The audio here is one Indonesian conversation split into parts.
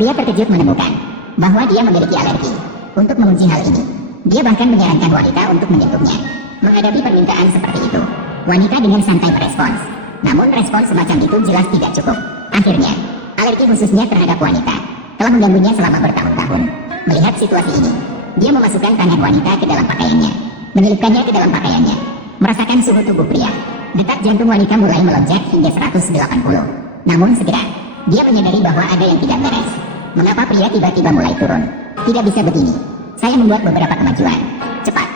Pria terkejut menemukan bahwa dia memiliki alergi. Untuk menguji hal ini, dia bahkan menyarankan wanita untuk menyentuhnya. Menghadapi permintaan seperti itu, wanita dengan santai merespons. Namun respons semacam itu jelas tidak cukup. Akhirnya, alergi khususnya terhadap wanita telah mengganggunya selama bertahun-tahun. Melihat situasi ini, dia memasukkan tangan wanita ke dalam pakaiannya, menyelipkannya ke dalam pakaiannya, merasakan suhu tubuh pria. Detak jantung wanita mulai melonjak hingga 180. Namun segera, dia menyadari bahwa ada yang tidak beres. Mengapa pria tiba-tiba mulai turun? Tidak bisa begini. Saya membuat beberapa kemajuan. Cepat.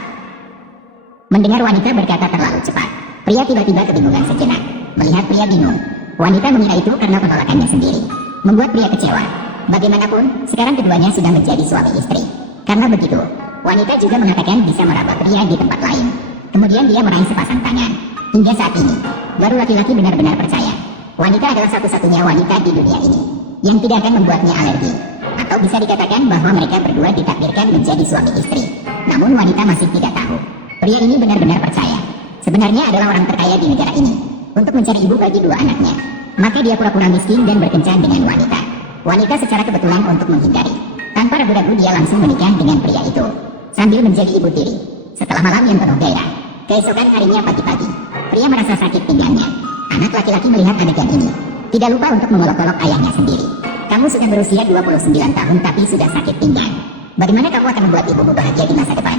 Mendengar wanita berkata terlalu cepat, pria tiba-tiba kebingungan sejenak. Melihat pria bingung, wanita mengira itu karena penolakannya sendiri. Membuat pria kecewa. Bagaimanapun, sekarang keduanya sudah menjadi suami istri. Karena begitu, wanita juga mengatakan bisa meraba pria di tempat lain. Kemudian dia meraih sepasang tangan. Hingga saat ini, baru laki-laki benar-benar percaya. Wanita adalah satu-satunya wanita di dunia ini yang tidak akan membuatnya alergi. Atau bisa dikatakan bahwa mereka berdua ditakdirkan menjadi suami istri. Namun wanita masih tidak tahu. Pria ini benar-benar percaya. Sebenarnya adalah orang terkaya di negara ini. Untuk mencari ibu bagi dua anaknya, maka dia pura-pura miskin dan berkencan dengan wanita. Wanita secara kebetulan untuk menghindari. Tanpa ragu-ragu dia langsung menikah dengan pria itu, sambil menjadi ibu tiri. Setelah malam yang penuh gairah, keesokan harinya pagi-pagi, pria merasa sakit pinggangnya. Anak laki-laki melihat adegan ini, tidak lupa untuk mengolok-olok ayahnya sendiri. Kamu sudah berusia 29 tahun tapi sudah sakit pinggang. Bagaimana kamu akan membuat ibumu bahagia di masa depan?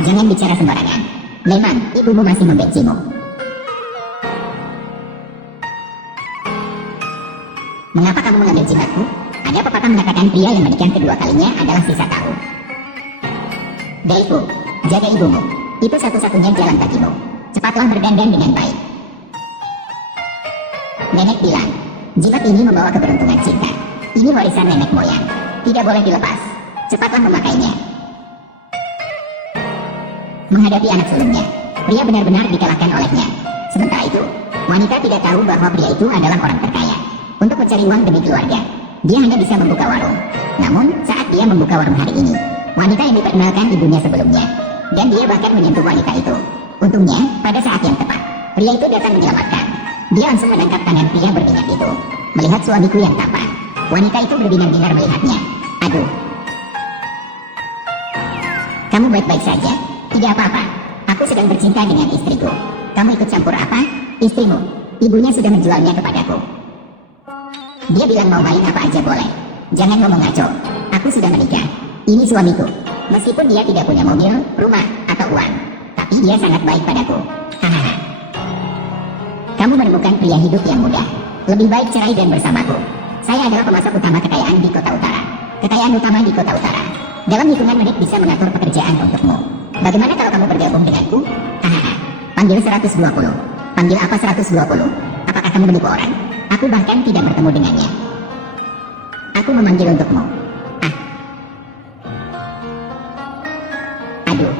Jangan bicara sembarangan. Memang, ibumu masih membencimu. Mengapa kamu mengambil jimatku? Ada pepatah mengatakan pria yang menikah kedua kalinya adalah sisa tahu. Daifu, jaga ibumu. Itu satu-satunya jalan bagimu. Cepatlah berdandan dengan baik. Nenek bilang, jimat ini membawa keberuntungan cinta. Ini warisan nenek moyang. Tidak boleh dilepas. Cepatlah memakainya. Menghadapi anak sulungnya, pria benar-benar dikalahkan olehnya. Sementara itu, wanita tidak tahu bahwa pria itu adalah orang terkaya. Untuk mencari uang demi keluarga, dia hanya bisa membuka warung. Namun, saat dia membuka warung hari ini, wanita yang diperkenalkan ibunya sebelumnya. Dan dia bahkan menyentuh wanita itu. Untungnya, pada saat yang tepat, pria itu datang menyelamatkan. Dia langsung menangkap tangan pria berminyak itu. Melihat suamiku yang tampan, wanita itu berbinar-binar melihatnya. Aduh. Kamu baik-baik saja. Tidak apa-apa. Aku sedang bercinta dengan istriku. Kamu ikut campur apa? Istrimu. Ibunya sudah menjualnya kepadaku. Dia bilang mau main apa aja boleh. Jangan ngomong ngaco. Aku sudah menikah. Ini suamiku. Meskipun dia tidak punya mobil, rumah, atau uang, tapi dia sangat baik padaku. Hahaha. Kamu menemukan pria hidup yang mudah. Lebih baik cerai dan bersamaku. Saya adalah pemasok utama kekayaan di kota utara. Kekayaan utama di kota utara. Dalam hitungan menit bisa mengatur pekerjaan untukmu. Bagaimana kalau kamu bergabung denganku? Hahaha. Panggil 120. Panggil apa 120? Apakah kamu menipu orang? Aku bahkan tidak bertemu dengannya. Aku memanggil untukmu. Aduh.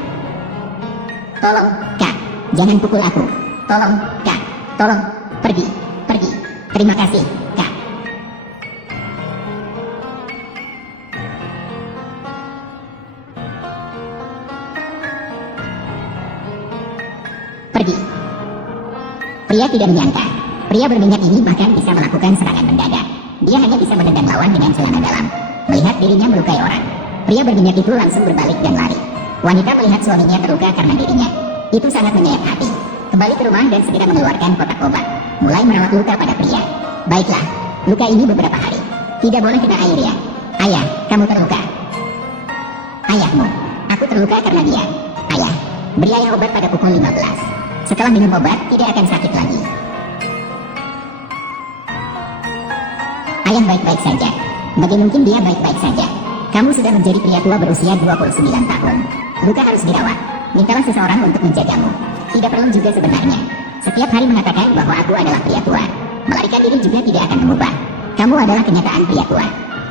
Tolong, Kak. Jangan pukul aku. Tolong, Kak. Tolong. Pergi. Pergi. Terima kasih, Kak. Pergi. Pria tidak menyangka. Pria berminyak ini bahkan bisa melakukan serangan mendadak. Dia hanya bisa menendang lawan dengan celana dalam. Melihat dirinya melukai orang, pria berminyak itu langsung berbalik dan lari. Wanita melihat suaminya terluka karena dirinya. Itu sangat menyayat hati. Kembali ke rumah dan segera mengeluarkan kotak obat. Mulai merawat luka pada pria. Baiklah, luka ini beberapa hari. Tidak boleh kena air ya. Ayah, kamu terluka. Ayahmu. Aku terluka karena dia. Ayah, beri ayah obat pada pukul 15. Setelah minum obat, tidak akan sakit lagi. Ayah baik-baik saja. Bagaimana mungkin dia baik-baik saja? Kamu sudah menjadi pria tua berusia 29 tahun. Luka harus dirawat. Mintalah seseorang untuk menjagamu. Tidak perlu juga sebenarnya. Setiap hari mengatakan bahwa aku adalah pria tua. Melarikan diri juga tidak akan mengubah. Kamu adalah kenyataan pria tua.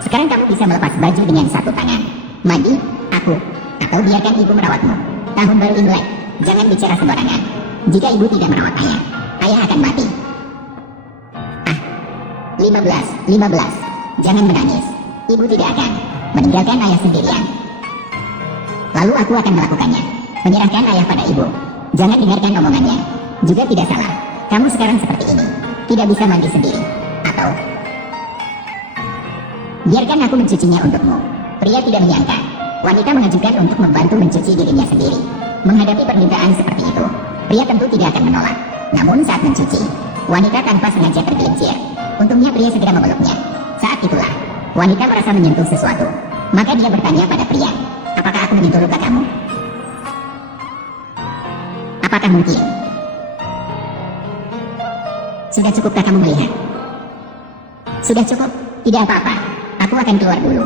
Sekarang kamu bisa melepas baju dengan satu tangan. Mandi, aku, atau biarkan ibu merawatmu. Tahun baru Imlek. Jangan bicara sembarangan. Jika ibu tidak merawat ayah, ayah akan mati. 15. Jangan menangis. Ibu tidak akan meninggalkan ayah sendirian. Lalu aku akan melakukannya. Menyerahkan ayah pada ibu. Jangan dengarkan omongannya. Juga tidak salah. Kamu sekarang seperti ini. Tidak bisa mandi sendiri. Atau Biarkan aku mencucinya untukmu. Pria tidak menyangka. Wanita mengajukan untuk membantu mencuci dirinya sendiri. Menghadapi permintaan seperti itu, pria tentu tidak akan menolak. Namun saat mencuci, wanita tanpa sengaja tergelincir. Untungnya pria segera memeluknya. Saat itulah, wanita merasa menyentuh sesuatu. Maka dia bertanya pada pria, apakah aku menyentuh luka kamu? Apakah mungkin? Sudah cukupkah kamu melihat? Sudah cukup? Tidak apa-apa. Aku akan keluar dulu.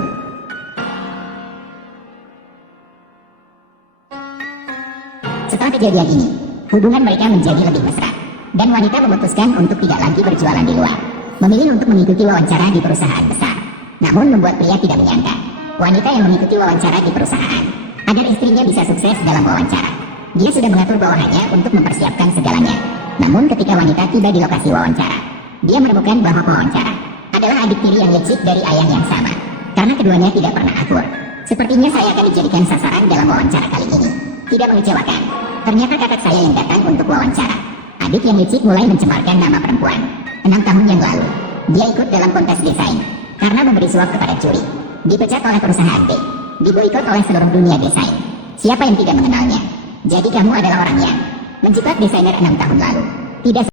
Setelah kejadian ini, hubungan mereka menjadi lebih mesra. Dan wanita memutuskan untuk tidak lagi berjualan di luar. Memilih untuk mengikuti wawancara di perusahaan besar. Namun membuat pria tidak menyangka. Wanita yang mengikuti wawancara di perusahaan, agar istrinya bisa sukses dalam wawancara. Dia sudah mengatur bawahannya untuk mempersiapkan segalanya. Namun ketika wanita tiba di lokasi wawancara, dia menemukan bahwa wawancara adalah adik tiri yang licik dari ayah yang sama. Karena keduanya tidak pernah akur. Sepertinya saya akan dijadikan sasaran dalam wawancara kali ini. Tidak mengecewakan. Ternyata kakak saya yang datang untuk wawancara. Adik yang licik mulai mencemarkan nama perempuan. 6 tahun yang lalu, dia ikut dalam kontes desain. Karena memberi suap kepada juri. Dipecat oleh perusahaan B. Diboikot oleh seluruh dunia desain. Siapa yang tidak mengenalnya? Jadi kamu adalah orang yang menjiplak desainer 6 tahun lalu. Tidak